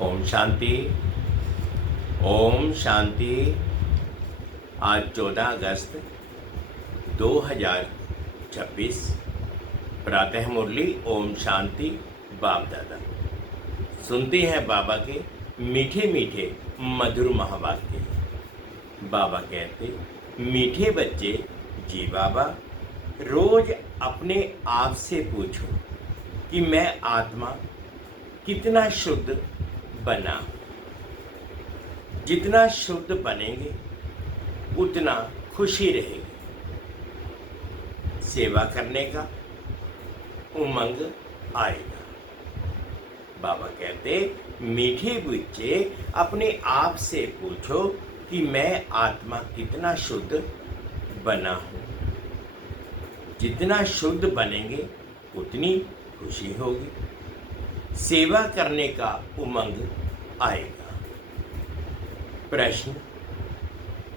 ओम शांति। ओम शांति। आज 14 अगस्त 2026 प्रातः मुरली ओम शांति। बाप दादा सुनते हैं बाबा के मीठे मीठे मधुर महावाक्य। बाबा कहते, मीठे बच्चे जी बाबा, रोज अपने आप से पूछो कि मैं आत्मा कितना शुद्ध बना। जितना शुद्ध बनेंगे उतना खुशी रहेगी। सेवा करने का उमंग आएगा। बाबा कहते, मीठे बच्चे अपने आप से पूछो कि मैं आत्मा कितना शुद्ध बना हूँ। जितना शुद्ध बनेंगे उतनी खुशी होगी। सेवा करने का उमंग आएगा। प्रश्न,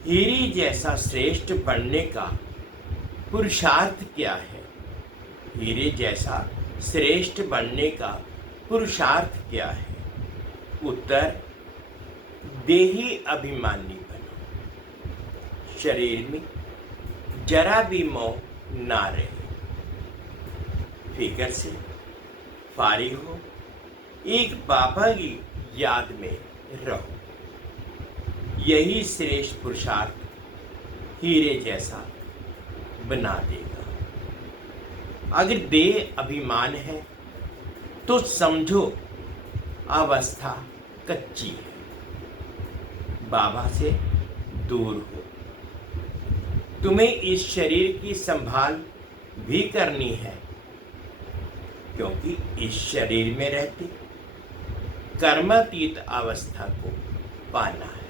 हीरे जैसा श्रेष्ठ बनने का पुरुषार्थ क्या है? हीरे जैसा श्रेष्ठ बनने का पुरुषार्थ क्या है? उत्तर, देही अभिमानी बनो। शरीर में जरा भी मोह ना रहे। फिक्र से फारिग हो, एक बाबा की याद में रहो। यही श्रेष्ठ पुरुषार्थ हीरे जैसा बना देगा। अगर देह अभिमान है तो समझो अवस्था कच्ची है। बाबा से दूर हो। तुम्हें इस शरीर की संभाल भी करनी है, क्योंकि इस शरीर में रहते कर्मातीत अवस्था को पाना है।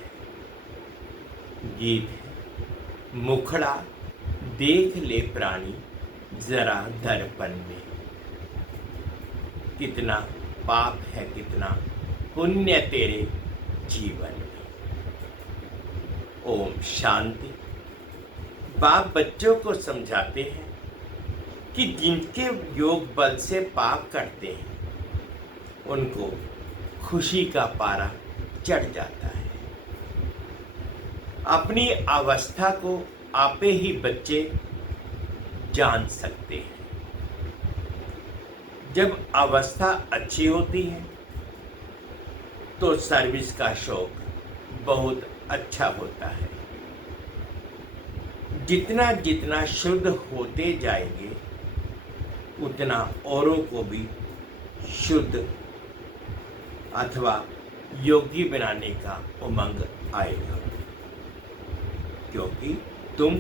गीत है, मुखड़ा देख ले प्राणी जरा दर्पण में। कितना पाप है, कितना पुण्य तेरे जीवन में। ओम शांति। बाप बच्चों को समझाते हैं कि जिनके योग बल से पाप करते हैं उनको खुशी का पारा चढ़ जाता है। अपनी अवस्था को आपे ही बच्चे जान सकते हैं। जब अवस्था अच्छी होती है तो सर्विस का शौक बहुत अच्छा होता है। जितना जितना शुद्ध होते जाएंगे उतना औरों को भी शुद्ध अथवा योगी बनाने का उमंग आएगा, क्योंकि तुम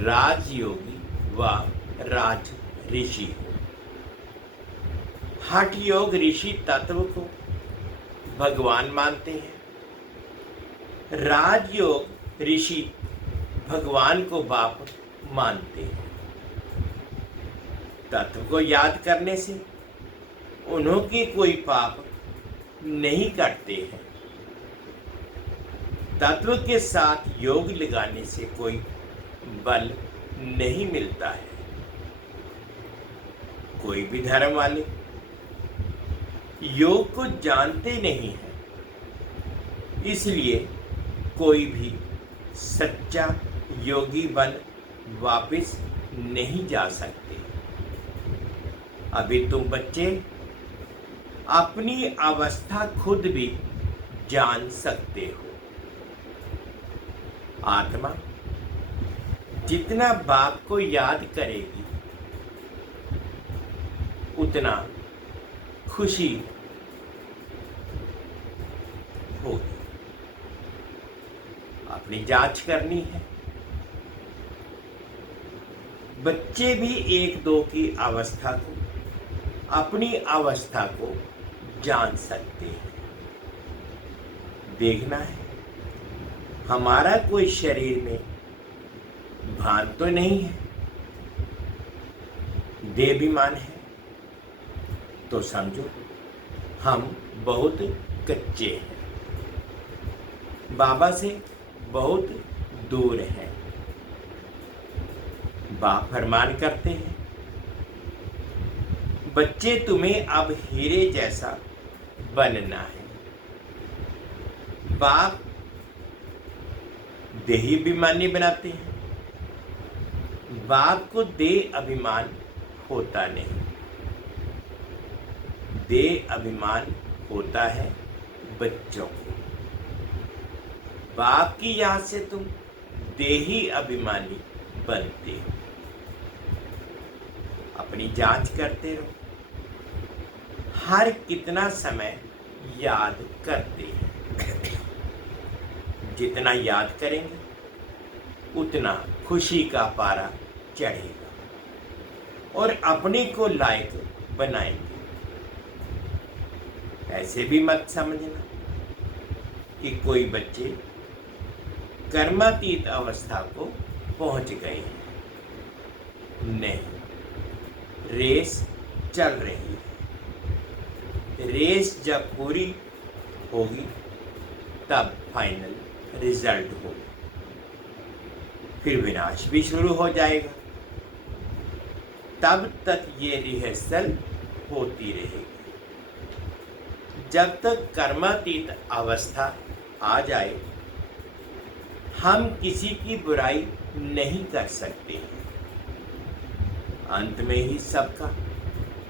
राजयोगी व राज ऋषि हो। हठ योग ऋषि तत्व को भगवान मानते हैं। राजयोग ऋषि भगवान को बाप मानते हैं। तत्व को याद करने से उन्हों की कोई पाप नहीं करते हैं। तत्व के साथ योग लगाने से कोई बल नहीं मिलता है। कोई भी धर्म वाले योग को जानते नहीं हैं, इसलिए कोई भी सच्चा योगी बन वापस नहीं जा सकते। अभी तुम बच्चे अपनी अवस्था खुद भी जान सकते हो। आत्मा जितना बाप को याद करेगी उतना खुशी होगी। अपनी जांच करनी है। बच्चे भी एक दो की अवस्था को, अपनी अवस्था को जान सकते हैं। देखना है हमारा कोई शरीर में भान तो नहीं है। देहाभिमान है तो समझो हम बहुत कच्चे हैं, बाबा से बहुत दूर हैं। बाप फरमान करते हैं, बच्चे तुम्हें अब हीरे जैसा बनना है। बाप देही अभिमानी बनाते हैं। बाप को देह अभिमान होता नहीं, देह अभिमान होता है बच्चों को। बाप की याद से तुम देही अभिमानी बनते हो। अपनी जांच करते रहो, हर कितना समय याद करते हैं। जितना याद करेंगे उतना खुशी का पारा चढ़ेगा और अपने को लायक बनाएंगे। ऐसे भी मत समझना कि कोई बच्चे कर्मातीत अवस्था को पहुंच गए हैं। नहीं, रेस चल रही है। रेस जब पूरी होगी तब फाइनल रिजल्ट होगा, फिर विनाश भी शुरू हो जाएगा। तब तक ये रिहर्सल होती रहेगी। जब तक कर्मातीत अवस्था आ जाए हम किसी की बुराई नहीं कर सकते। अंत में ही सबका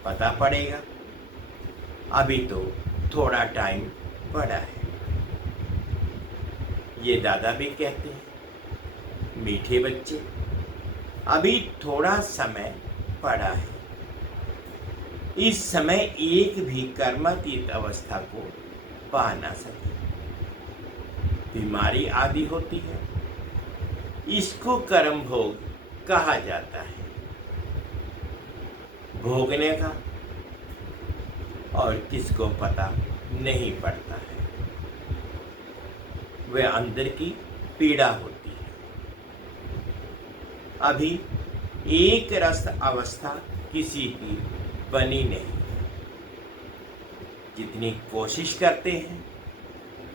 पता पड़ेगा। अभी तो थोड़ा टाइम पड़ा है। ये दादा भी कहते हैं, मीठे बच्चे अभी थोड़ा समय पड़ा है। इस समय एक भी कर्मातीत अवस्था को पा ना सके। बीमारी आदि होती है, इसको कर्म भोग कहा जाता है। भोगने का और किसको पता नहीं पड़ता है। वह अंदर की पीड़ा होती है। अभी एक रस अवस्था किसी की बनी नहीं। जितनी कोशिश करते हैं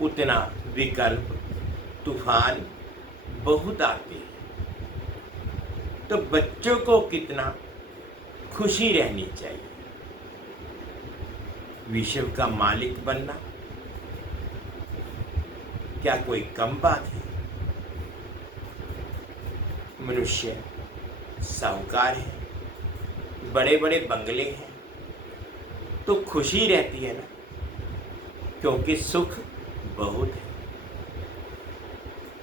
उतना विकल्प तूफान बहुत आते हैं। तो बच्चों को कितना खुशी रहनी चाहिए। विश्व का मालिक बनना क्या कोई कम बात है। मनुष्य साहूकार है, बड़े बड़े बंगले हैं, तो खुशी रहती है ना, क्योंकि सुख बहुत है।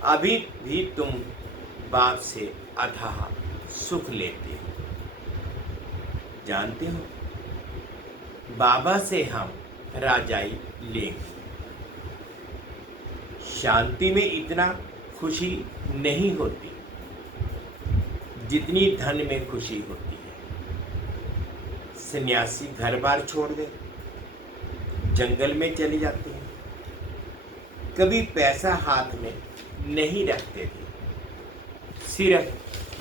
अभी भी तुम बाप से अथाह सुख लेते हो। जानते हो, बाबा से हम राजाई लेंगे। शांति में इतना खुशी नहीं होती जितनी धन में खुशी होती है। सन्यासी घर बार छोड़ दे, जंगल में चले जाते हैं। कभी पैसा हाथ में नहीं रखते थे, सिर्फ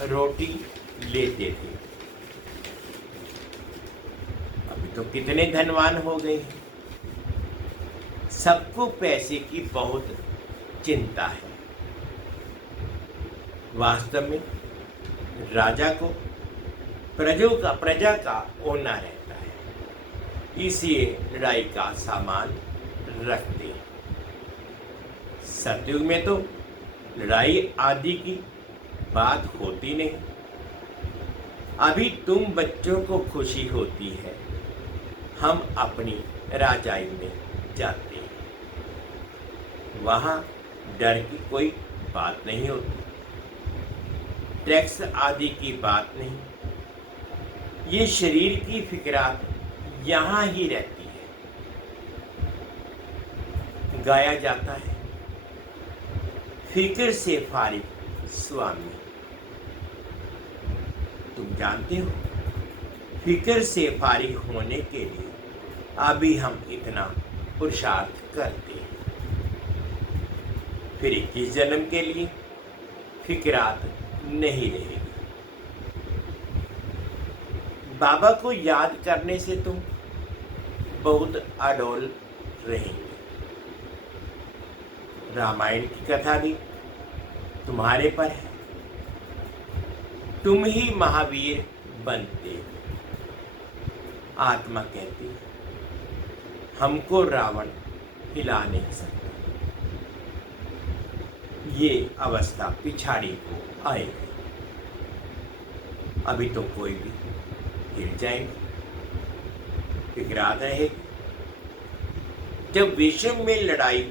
रोटी लेते थे। अभी तो कितने धनवान हो गए हैं। सबको पैसे की बहुत चिंता है। वास्तव में राजा को प्रजा का होना रहता है, इसलिए लड़ाई का सामान रखते हैं। सतयुग में तो लड़ाई आदि की बात होती नहीं। अभी तुम बच्चों को खुशी होती है, हम अपनी राजाई में जाते हैं। वहाँ डर की कोई बात नहीं होती, टैक्स आदि की बात नहीं। ये शरीर की फिक्रात यहाँ ही रहती है। गाया जाता है, फिक्र से फारिग स्वामी। तुम जानते हो, फिक्र से फारिग होने के लिए अभी हम इतना पुरुषार्थ करते हैं। फिर 21 जन्म के लिए फिक्रात नहीं रहेगी। बाबा को याद करने से तुम बहुत अडोल रहेंगे। रामायण की कथा भी तुम्हारे पर है। तुम ही महावीर बनते हो। आत्मा कहती है, हमको रावण हिला नहीं सकता। ये अवस्था पिछाड़ी को आएगी। अभी तो कोई भी गिर जाएंगे, फिक्रात रहेगी। जब विश्व में लड़ाई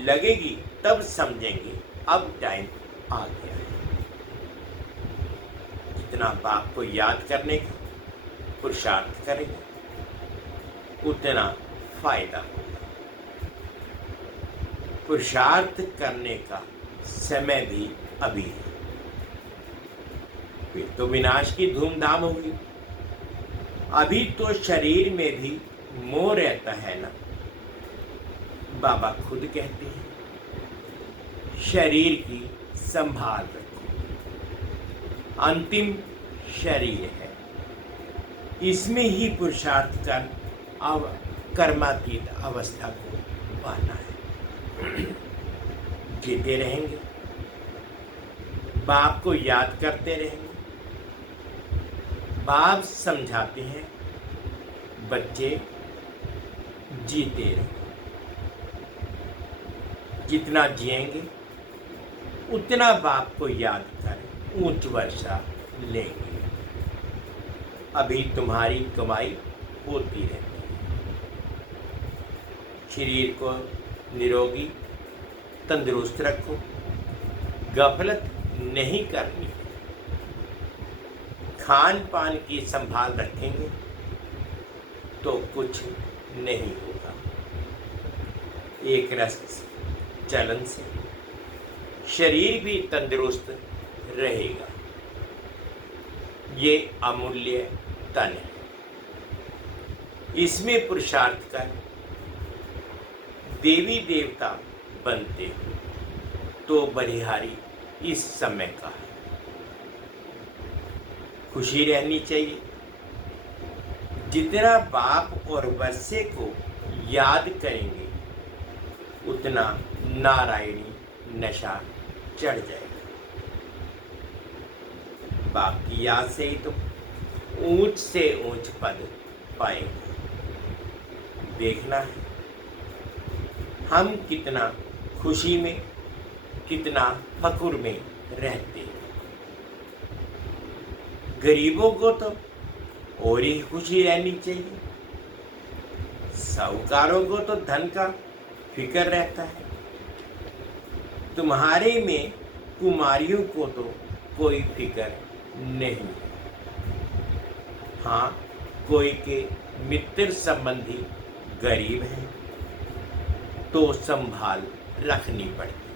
लगेगी तब समझेंगे अब टाइम आ गया है। जितना बाप को याद करने का पुरुषार्थ करेंगे उतना फायदा होगा। पुरुषार्थ करने का समय भी अभी है, फिर तो विनाश की धूमधाम होगी। अभी तो शरीर में भी मोह रहता है ना। बाबा खुद कहते हैं शरीर की संभाल रखो, अंतिम शरीर है, इसमें ही पुरुषार्थ कर कर्मातीत अवस्था को पाना है। जीते रहेंगे, बाप को याद करते रहेंगे। बाप समझाते हैं बच्चे जीते रहो, जितना जिएंगे उतना बाप को याद कर ऊंच वर्षा लेंगे। अभी तुम्हारी कमाई होती रहती है। शरीर को निरोगी तंदुरुस्त रखो, गफलत नहीं करनी। खान पान की संभाल रखेंगे तो कुछ नहीं होगा। एक रस चलन से शरीर भी तंदुरुस्त रहेगा। ये अमूल्य तन है, इसमें पुरुषार्थ कर देवी देवता बनते हो तो बलिहारी इस समय का है। खुशी रहनी चाहिए। जितना बाप और वर्षे को याद करेंगे उतना नारायणी नशा चढ़ जाएगा। बाप की याद से ही तो ऊंच से ऊंच पद पाएंगे। देखना है हम कितना खुशी में, कितना फकुर में रहते हैं। गरीबों को तो और ही खुशी रहनी चाहिए। साहूकारों को तो धन का फिक्र रहता है। तुम्हारे में कुमारियों को तो कोई फिक्र नहीं। हाँ, कोई के मित्र संबंधी गरीब हैं तो संभाल रखनी पड़ती है।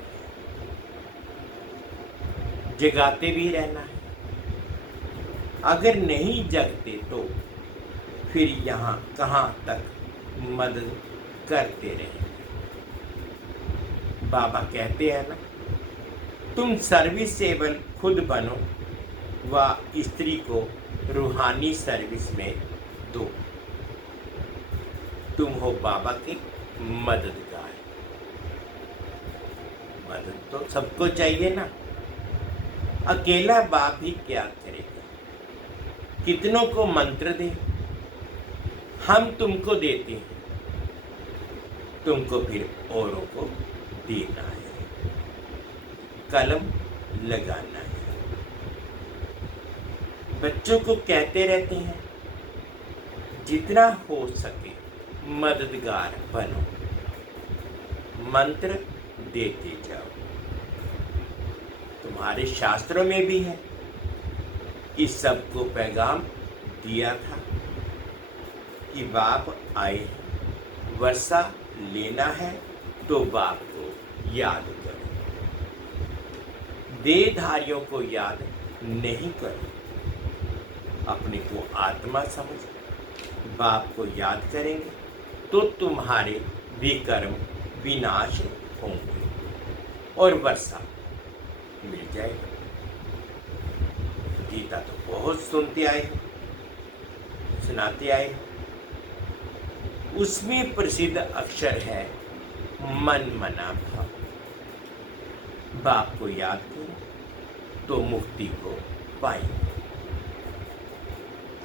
जगाते भी रहना है। अगर नहीं जगते तो फिर यहाँ कहाँ तक मदद करते रहेंगे। बाबा कहते हैं ना, तुम सर्विसेबल खुद बनो व स्त्री को रूहानी सर्विस में दो। तुम हो बाबा के मददगार। मदद तो सबको चाहिए ना। अकेला बाप ही क्या करेगा। कितनों को मंत्र दे, हम तुमको देते हैं, तुमको फिर औरों को देना है, कलम लगाना है। बच्चों को कहते रहते हैं जितना हो सके मददगार बनो, मंत्र देते जाओ। तुम्हारे शास्त्रों में भी है कि सबको पैगाम दिया था कि बाप आए, वर्षा लेना है तो बाप को याद करो। देहधारियों को याद नहीं करो, अपने को आत्मा समझ बाप को याद करेंगे तो तुम्हारे विकर्म विनाश होंगे और वर्षा मिल जाएगी। गीता तो बहुत सुनते आए, सुनाते आए। उसमें प्रसिद्ध अक्षर है मन मना भाव। बाप को याद करो तो मुक्ति को पाएंगे।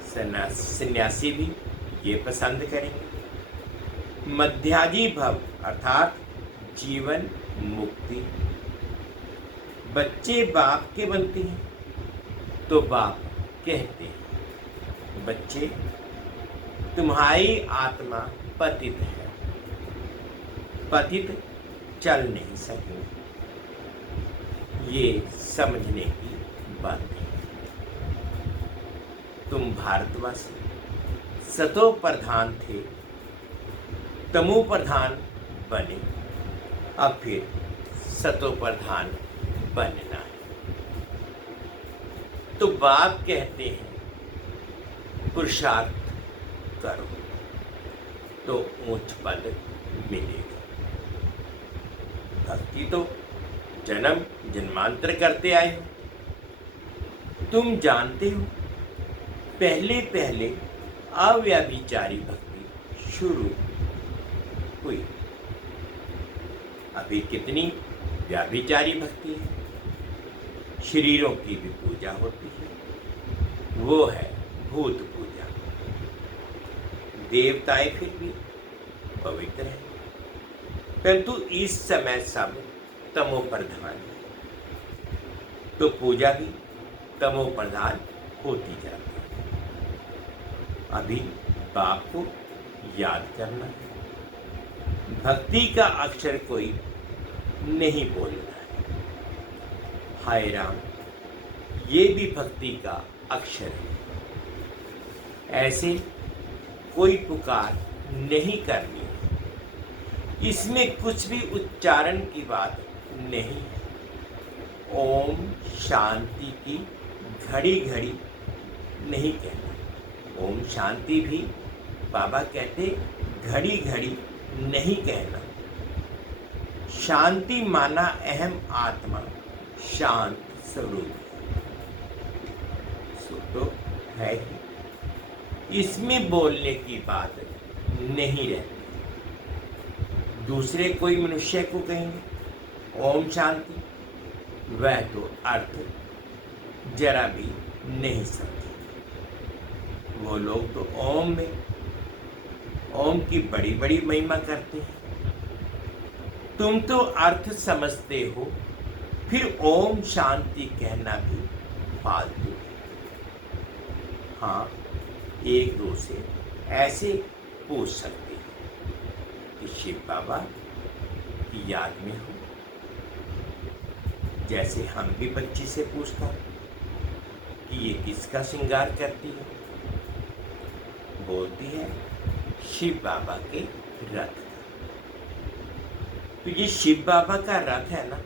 सन्यासी भी ये पसंद करेंगे। मध्याजी भव अर्थात जीवन मुक्ति बच्चे बाप के बनते हैं तो बाप कहते हैं, बच्चे तुम्हारी आत्मा पतित है, पतित चल नहीं सकेंगे। ये समझने की बात है। तुम भारतवासी सतो प्रधान थे, तमो प्रधान बने, अब फिर सतो प्रधान बनना है। तो बाप कहते हैं पुरुषार्थ करो तो ऊंच पद मिलेगा। भक्ति तो जन्म जन्मांतर करते आए हो। तुम जानते हो पहले पहले अव्यभिचारी भक्ति शुरू हुई। अभी कितनी व्याभिचारी भक्ति है। शरीरों की भी पूजा होती है, वो है भूत पूजा। देवताएं फिर भी पवित्र हैं, परंतु इस समय सब तमो प्रधान है, तो पूजा भी तमो प्रधान होती जाती है। अभी बाप को याद करना है, भक्ति का अक्षर कोई नहीं बोलना है। हाय राम, ये भी भक्ति का अक्षर है। ऐसे कोई पुकार नहीं करनी है, इसमें कुछ भी उच्चारण की बात नहीं है। ओम शांति की घड़ी घड़ी नहीं कहना। ओम शांति भी बाबा कहते घड़ी घड़ी नहीं कहना। शांति माना अहम आत्मा शांत स्वरूप सो तो है ही, इसमें बोलने की बात नहीं रहती। दूसरे कोई मनुष्य को कहेंगे ओम शांति, वह तो अर्थ जरा भी नहीं समझे। वो लोग तो ओम में ओम की बड़ी बड़ी महिमा करते हैं। तुम तो अर्थ समझते हो, फिर ओम शांति कहना भी फालतू है। हाँ, एक दो से ऐसे पूछ सकते हो कि शिव बाबा की याद में हो, जैसे हम भी बच्ची से पूछता कि ये किसका श्रृंगार करती है, बोलती है शिव बाबा के रथ का। तो ये शिव बाबा का रथ है ना,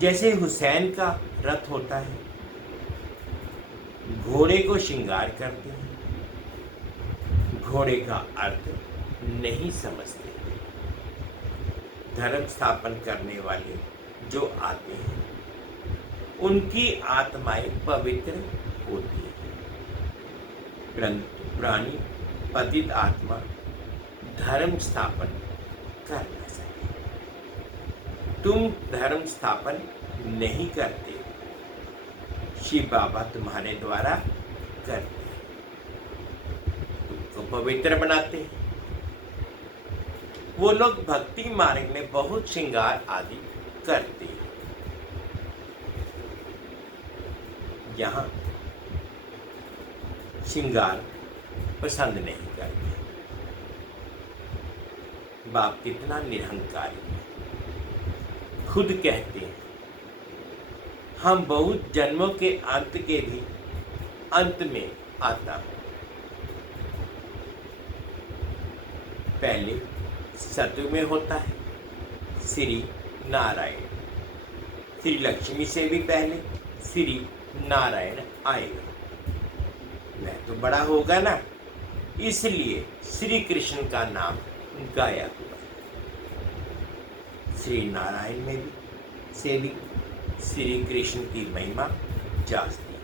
जैसे हुसैन का रथ होता है, घोड़े को श्रृंगार करते हैं, घोड़े का अर्थ नहीं समझते। धर्म स्थापन करने वाले जो आते हैं उनकी आत्माएं पवित्र होती है, परंतु पुरानी पतित आत्मा धर्म स्थापन करना चाहिए। तुम धर्म स्थापन नहीं करते, शिव बाबा तुम्हारे द्वारा करते हैं, तुमको पवित्र बनाते हैं। वो लोग भक्ति मार्ग में बहुत श्रृंगार आदि करते हैं। यहाँ श्रृंगार पसंद नहीं करते। बाप कितना निरहंकारी है, खुद कहते हैं हम बहुत जन्मों के अंत के भी अंत में आता हूं। पहले सत्य में होता है श्री नारायण, श्री लक्ष्मी से भी पहले श्री नारायण आएगा। वह तो बड़ा होगा ना, इसलिए श्री कृष्ण का नाम गाया हुआ है। श्री नारायण में भी से भी श्री कृष्ण की महिमा जास्ती है।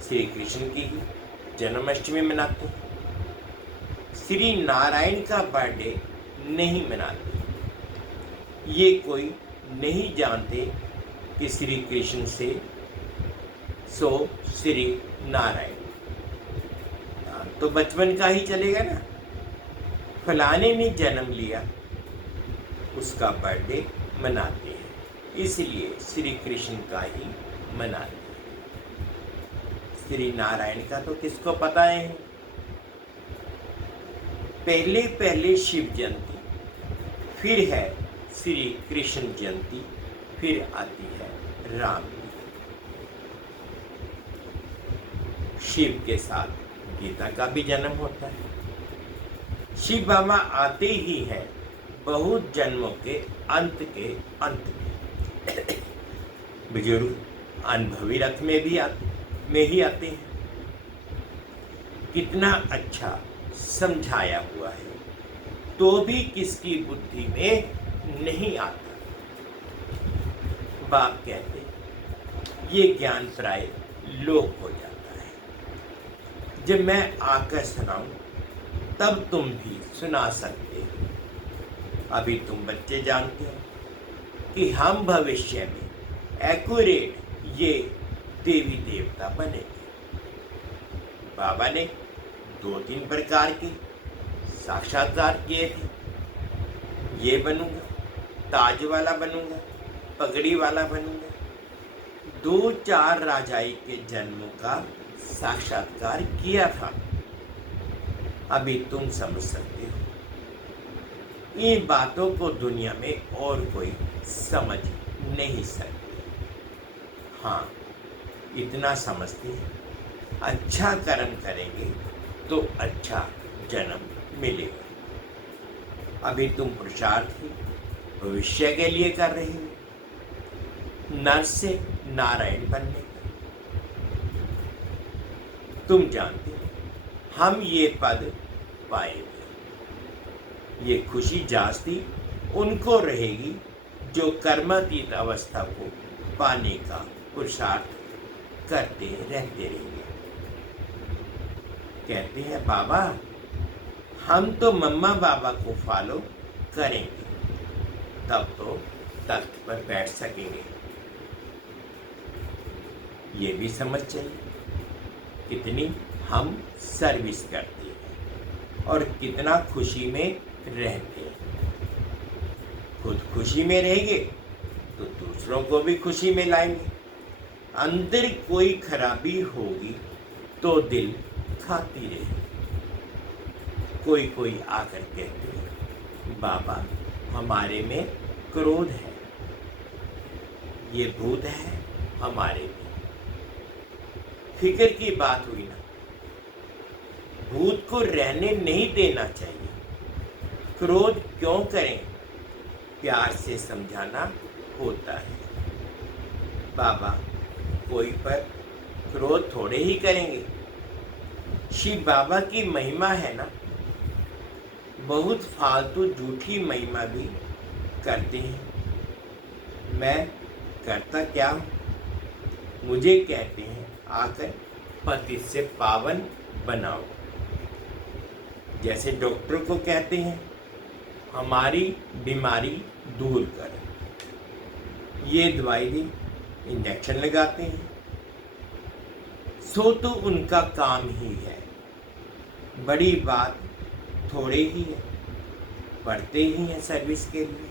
श्री कृष्ण की जन्माष्टमी मनाते हैं, श्री नारायण का बर्थडे नहीं मनाते। ये कोई नहीं जानते कि श्री कृष्ण से सो श्री नारायण, तो बचपन का ही चलेगा ना। फलाने ने जन्म लिया, उसका बर्थडे मनाते हैं, इसलिए श्री कृष्ण का ही मनाते हैं। श्री नारायण का तो किसको पता है। पहले पहले शिव जयंती, फिर है श्री कृष्ण जयंती, फिर आती है राम। शिव के साथ गीता का भी जन्म होता है। शिव बाबा आते ही हैं बहुत जन्मों के अंत में। बुजुर्ग अनुभवी रथ में ही आते हैं। कितना अच्छा समझाया हुआ है, तो भी किसकी बुद्धि में नहीं आता। बाप कहते ये ज्ञान प्राय लोप हो जाता है। जब मैं आकर सुनाऊं तब तुम भी सुना सकते हो। अभी तुम बच्चे जानते हो कि हम भविष्य में एक्यूरेट ये देवी देवता बनेंगे। बाबा ने 2-3 प्रकार के साक्षात्कार किए थे। ये बनूंगा, ताज वाला बनूंगा, पगड़ी वाला बनूंगा। 2-4 राजाई के जन्मों का साक्षात्कार किया था। अभी तुम समझ सकते हो। इन बातों को दुनिया में और कोई समझ नहीं सकते। हाँ, इतना समझते हैं, अच्छा कर्म करेंगे तो अच्छा जन्म मिलेगा। अभी तुम पुरुषार्थ भविष्य के लिए कर रहे हो, नर से नारायण बनने का। तुम जानते हो हम ये पद पाएंगे। ये खुशी जास्ती उनको रहेगी जो कर्मातीत अवस्था को पाने का पुरुषार्थ करते रहते रहेंगे। कहते हैं बाबा हम तो मम्मा बाबा को फॉलो करेंगे, तब तो तख्त पर बैठ सकेंगे। ये भी समझ चाहिए कितनी हम सर्विस करते हैं और कितना खुशी में रहते हैं। खुद खुशी में रहेंगे तो दूसरों को भी खुशी में लाएंगे। अंदर कोई खराबी होगी तो दिल खाती रहेगी। कोई आकर कहते हैं बाबा हमारे में क्रोध है, ये भूत है हमारे में। फिक्र की बात हुई ना, भूत को रहने नहीं देना चाहिए। क्रोध क्यों करें, प्यार से समझाना होता है। बाबा कोई पर क्रोध थोड़े ही करेंगे। शिव बाबा की महिमा है ना, बहुत फालतू झूठी महिमा भी करते हैं। मैं करता क्या हूँ, मुझे कहते हैं आकर पतित से पावन बनाओ। जैसे डॉक्टर को कहते हैं हमारी बीमारी दूर कर, ये दवाई दी, इंजेक्शन लगाते हैं। सो तो उनका काम ही है, बड़ी बात थोड़े ही है। पढ़ते ही हैं सर्विस के लिए,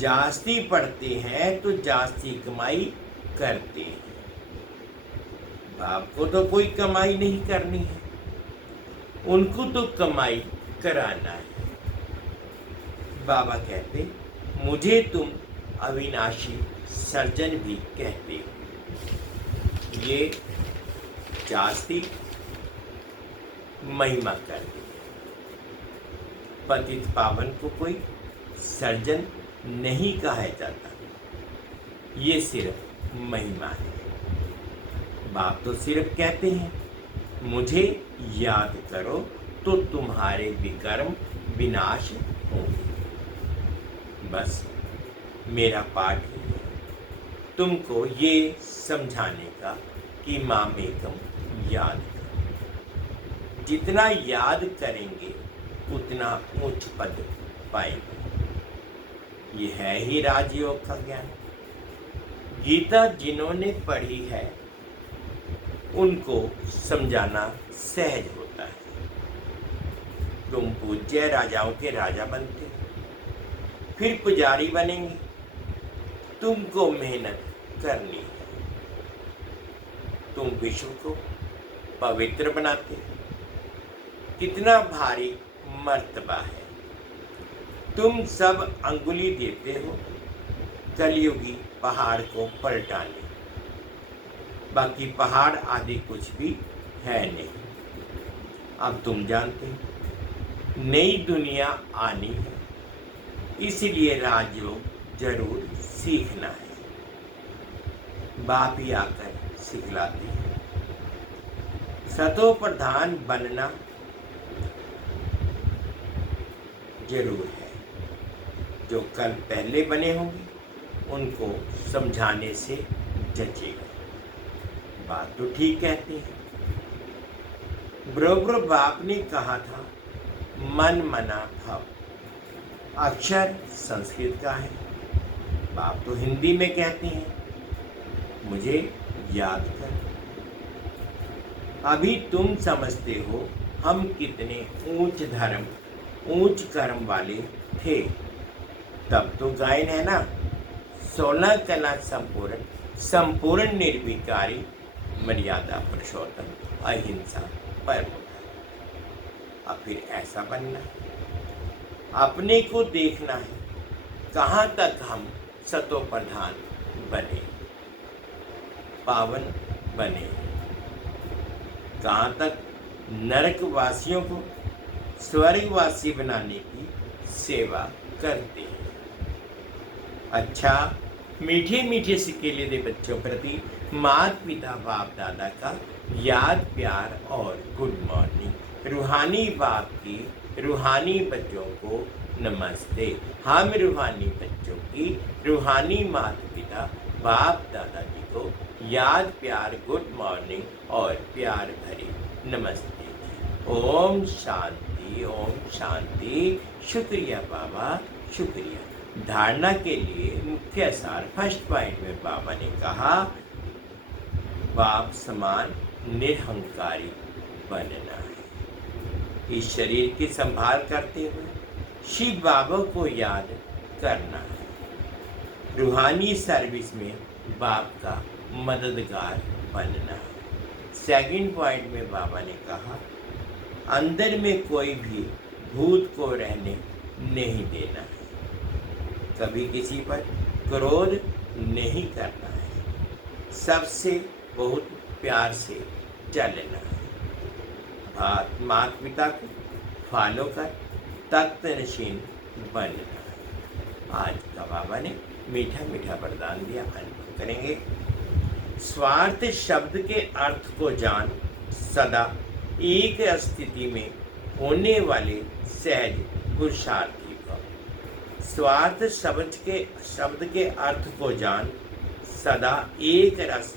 जास्ती पढ़ते हैं तो जास्ती कमाई करते हैं। बाप को तो कोई कमाई नहीं करनी है, उनको तो कमाई कराना है। बाबा कहते मुझे तुम अविनाशी सर्जन भी कहते हो। ये जास्ती महिमा करते। पतित पावन को कोई सर्जन नहीं कहा जाता, ये सिर्फ महिमा है। बाप तो सिर्फ कहते हैं मुझे याद करो तो तुम्हारे विकर्म विनाश होंगे। बस मेरा पाठ ही है तुमको ये समझाने का कि मामेकम याद करो। जितना याद करेंगे उतना उच्च पद पाएंगे। ये है ही राजयोग का ज्ञान। गीता जिन्होंने पढ़ी है उनको समझाना सहज होता है। तुम पूज्य राजाओं के राजा बनते हो, फिर पुजारी बनेंगे। तुमको मेहनत करनी है। तुम विश्व को पवित्र बनाते हो। कितना भारी मर्तबा है। तुम सब अंगुली देते हो कलयुगी पहाड़ को पलटाने। बाकी पहाड़ आदि कुछ भी है नहीं। अब तुम जानते हो नई दुनिया आनी है, इसलिए राजयोग जरूर सीखना है। बाप ही आकर सिखलाते हैं। सतो प्रधान बनना जरूर है। जो कल पहले बने होंगे उनको समझाने से जचेगा। बात तो ठीक कहते हैं। बरोबर बाप ने कहा था मन मना भव। अक्षर संस्कृत का है, बाप तो हिंदी में कहते हैं मुझे याद कर। अभी तुम समझते हो हम कितने ऊंच धर्म ऊंच कर्म वाले थे। तब तो गायन है ना, 16 कला संपूर्ण, संपूर्ण निर्विकारी, मर्यादा पुरुषोत्तम, अहिंसा परमो धर्म। अब फिर ऐसा बनना है, अपने को देखना है कहाँ तक हम सतो प्रधान बने, पावन बने, कहाँ तक नरकवासियों को स्वर्गवासी बनाने की सेवा करते हैं। अच्छा, मीठे मीठे सिक्के लेते बच्चों प्रति माता पिता बाप दादा का याद प्यार और गुड मॉर्निंग। रूहानी बाप की रूहानी बच्चों को नमस्ते। हम रूहानी बच्चों की रूहानी माता पिता बाप दादाजी को याद प्यार गुड मॉर्निंग और प्यार भरी नमस्ते। ओम शांति, ओम शांति। शुक्रिया बाबा, शुक्रिया। धारणा के लिए मुख्य सार फर्स्ट पॉइंट में बाबा ने कहा बाप समान निरहंकारी बनना है। इस शरीर की संभाल करते हुए शिव बाबा को याद करना है। रूहानी सर्विस में बाप का मददगार बनना है। सेकंड पॉइंट में बाबा ने कहा अंदर में कोई भी भूत को रहने नहीं देना है। कभी किसी पर क्रोध नहीं करना है। सबसे बहुत प्यार से चलना है। माता पिता को फॉलो कर तख्त नशीन बनना है। आज का बाबा ने मीठा मीठा वरदान दिया, अनुभव करेंगे। स्वार्थ शब्द के अर्थ को जान, सदा एक स्थिति में होने वाले सहज पुरुषार्थी भव। स्वार्थ शब्द के अर्थ को जान, सदा एक रस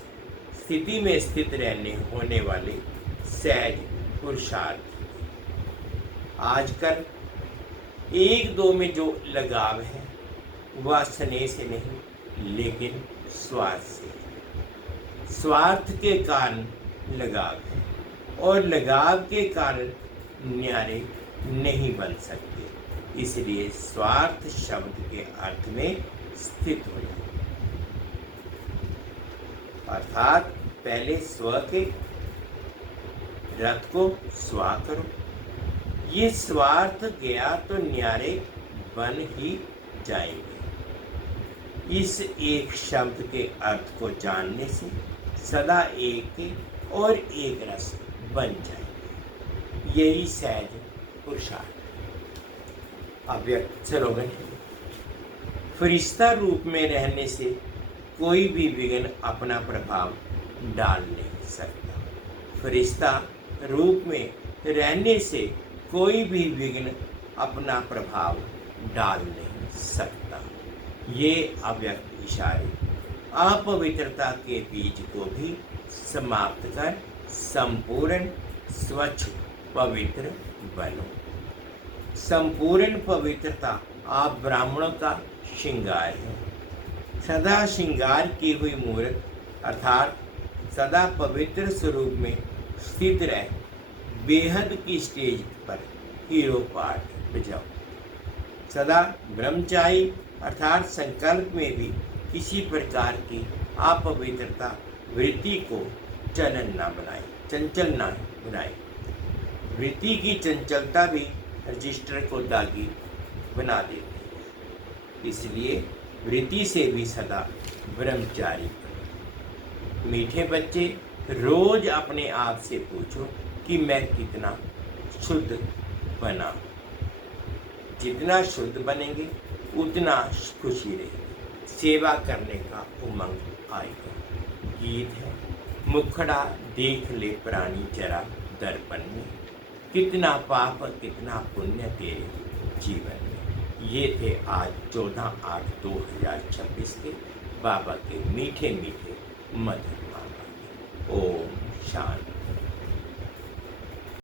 स्थिति में स्थित रहने होने वाले सहज पुरुषार्थी। आजकल एक दो में जो लगाव है वह स्नेह से नहीं लेकिन स्वार्थ से। स्वार्थ के कारण लगाव है और लगाव के कारण न्यारे नहीं बन सकते। इसलिए स्वार्थ शब्द के अर्थ में स्थित हो जाए, अर्थात पहले स्व के रथ को स्वा करो। ये स्वार्थ गया तो न्यारे बन ही जाएंगे। इस एक शब्द के अर्थ को जानने से सदा एक और एक रस बन जाएंगे। यही सहज पुरुषार्थ। अव्यक्त स्लोगन है, फरिश्ता रूप में रहने से कोई भी विघ्न अपना प्रभाव डाल नहीं सकता। फरिश्ता रूप में रहने से कोई भी विघ्न अपना प्रभाव डाल नहीं सकता। ये अव्यक्त इशारे अपवित्रता के बीज को भी समाप्त कर संपूर्ण स्वच्छ पवित्र बनो। संपूर्ण पवित्रता आप ब्राह्मणों का श्रृंगार है। सदा श्रृंगार की हुई मूर्त अर्थात सदा पवित्र स्वरूप में स्थित रह बेहद की स्टेज पर हीरो पार्ट बजाओ। सदा ब्रह्मचारी अर्थात संकल्प में भी किसी प्रकार की अपवित्रता वृत्ति को चलन न बनाए, चंचल न बनाए। वृत्ति की चंचलता भी रजिस्टर को दागी बना देती है, इसलिए वृत्ति से भी सदा ब्रह्मचारी बनो। मीठे बच्चे, रोज अपने आप से पूछो कि मैं कितना शुद्ध बना। जितना शुद्ध बनेंगे उतना खुशी रहेगी, सेवा करने का उमंग आएगा। गीत है, मुखड़ा देख ले प्राणी जरा दर्पण में, कितना पाप कितना पुण्य तेरे जीवन में। ये थे आज 14/8/2026 के बाबा के मीठे मीठे मधुर बाबा। ओम शांति।